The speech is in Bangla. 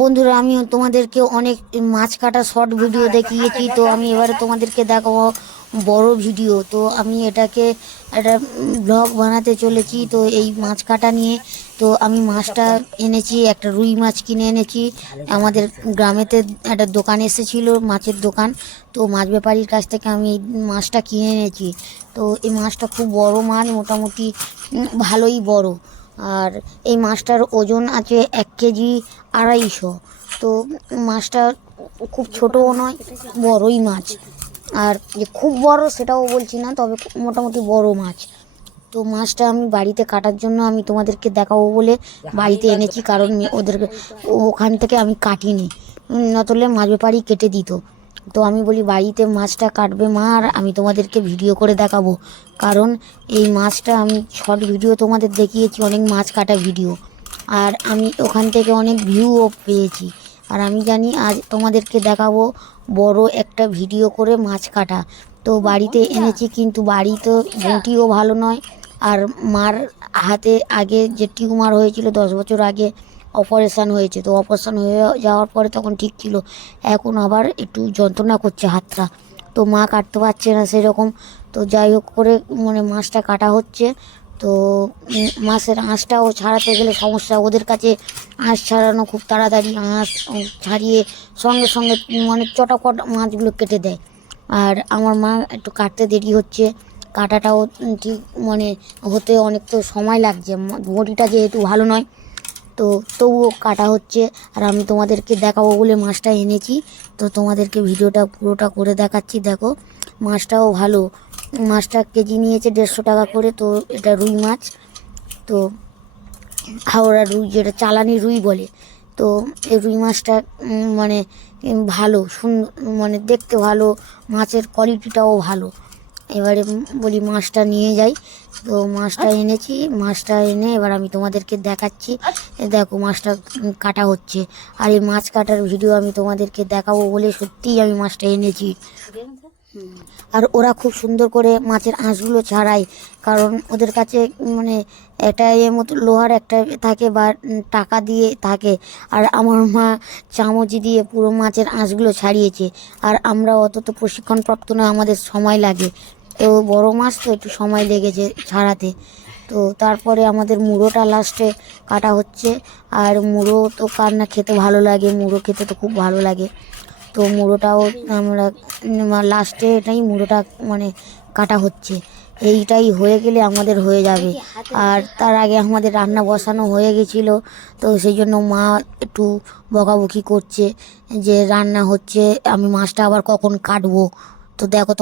বন্ধুরা আমি তোমাদেরকে অনেক মাছ কাটা শর্ট ভিডিও দেখিয়েছি, তো আমি এবারে তোমাদেরকে দেখাবো বড় ভিডিও তো আমি এটাকে একটা ব্লগ বানাতে চলেছি, তো এই মাছ কাটা নিয়ে। তো আমি মাছটা এনেছি, একটা রুই মাছ কিনে এনেছি। আমাদের গ্রামেতে একটা দোকান এসেছিল, মাছের দোকান। তো মাছ ব্যাপারীর কাছ থেকে আমি এই মাছটা কিনে এনেছি। তো এই মাছটা খুব বড় মাছ, মোটামুটি ভালোই বড়। আর এই মাছটার ওজন আছে এক কেজি আড়াইশো। তো মাছটা খুব ছোটও নয়, বড়ই মাছ। আর যে খুব বড় সেটাও বলছি না, তবে মোটামুটি বড় মাছ। তো মাছটা আমি বাড়িতে কাটার জন্য আমি তোমাদেরকে দেখাবো বলে বাড়িতে এনেছি, কারণ ওদেরকে, ওখান থেকে আমি কাটিনি। নতলে মাছ ব্যাপারই কেটে দিত। তো আমি বলি বাড়িতে মাছটা কাটবে মা আর আমি তোমাদেরকে ভিডিও করে দেখাবো। কারণ এই মাছটা আমি শর্ট ভিডিও তোমাদের দেখিয়েছি অনেক মাছ কাটা ভিডিও আর আমি ওখান থেকে অনেক ভিউও পেয়েছি। আর আমি জানি আজ তোমাদেরকে দেখাবো বড় একটা ভিডিও করে মাছ কাটা। তো বাড়িতে এনেছি কিন্তু বাড়ি তো বটিও ভালো নয়। আর মার হাতে আগে যে টিউমার হয়েছিল দশ বছর আগে অপারেশান হয়েছে। তো অপারেশান হয়ে যাওয়ার পরে তখন ঠিক ছিল। এখন আবার একটু যন্ত্রণা করছে হাতটা। তো মা কাটতে পারছে না সেরকম। তো যাই হোক করে মানে মাছটা কাটা হচ্ছে। তো মাছের আঁশটাও ছাড়াতে গেলে সমস্যা। ওদের কাছে আঁশ ছাড়ানো খুব তাড়াতাড়ি আঁশ ছাড়িয়ে সঙ্গে সঙ্গে মানে চটাপট মাছগুলো কেটে দেয়। আর আমার মা একটু কাটতে দেরি হচ্ছে। কাটাটাও ঠিক মানে হতে অনেক তো সময় লাগছে। বটিটা যেহেতু ভালো নয় তো তবুও কাটা হচ্ছে, আর আমি তোমাদেরকে দেখাবো বলে মাছটা এনেছি। তো তোমাদেরকে ভিডিওটা পুরোটা করে দেখাচ্ছি, দেখো। মাছটাও ভালো। মাছটা কেজি নিয়েছে দেড়শো টাকা করে, তো এটা রুই মাছ। তো হাওড়া রুই, যেটা চালানি রুই বলে। তো এই রুই মাছটা মানে ভালো সুন্দর মানে দেখতে ভালো, মাছের কোয়ালিটিটাও ভালো। এবারে বলি মাছটা নিয়ে যাই। তো মাছটা এনেছি মাছটা এনে এবার আমি তোমাদেরকে দেখাচ্ছি। দেখো মাছটা কাটা হচ্ছে। আর এই মাছ কাটার ভিডিও আমি তোমাদেরকে দেখাবো বলে সত্যিই আমি মাছটা এনেছি। আর ওরা খুব সুন্দর করে মাছের আঁশগুলো ছাড়ায় কারণ ওদের কাছে মানে একটা এর মতো লোহার একটা থাকে বা টাকা দিয়ে থাকে। আর আমার মা চামচ দিয়ে পুরো মাছের আঁশগুলো ছাড়িয়েছে। আর আমরা অত তো প্রশিক্ষণপ্রাপ্ত না আমাদের সময় লাগে। তো বড় মাছ তো একটু সময় লেগেছে ছাড়াতে। তো তারপরে আমাদের মুড়োটা লাস্টে কাটা হচ্ছে। আর মুড়ো তো কার না খেতে ভালো লাগে, মুড়ো খেতে তো খুব ভালো লাগে। তো মুড়োটাও আমরা লাস্টে এটাই মুড়োটা মানে কাটা হচ্ছে। এইটাই হয়ে গেলে আমাদের হয়ে যাবে। আর তার আগে আমাদের রান্না বসানো হয়ে গেছিল। তো সেই জন্য মা একটু বকাবকি করছে যে রান্না হচ্ছে, আমি মাছটা আবার কখন কাটবো? তো দেখো তো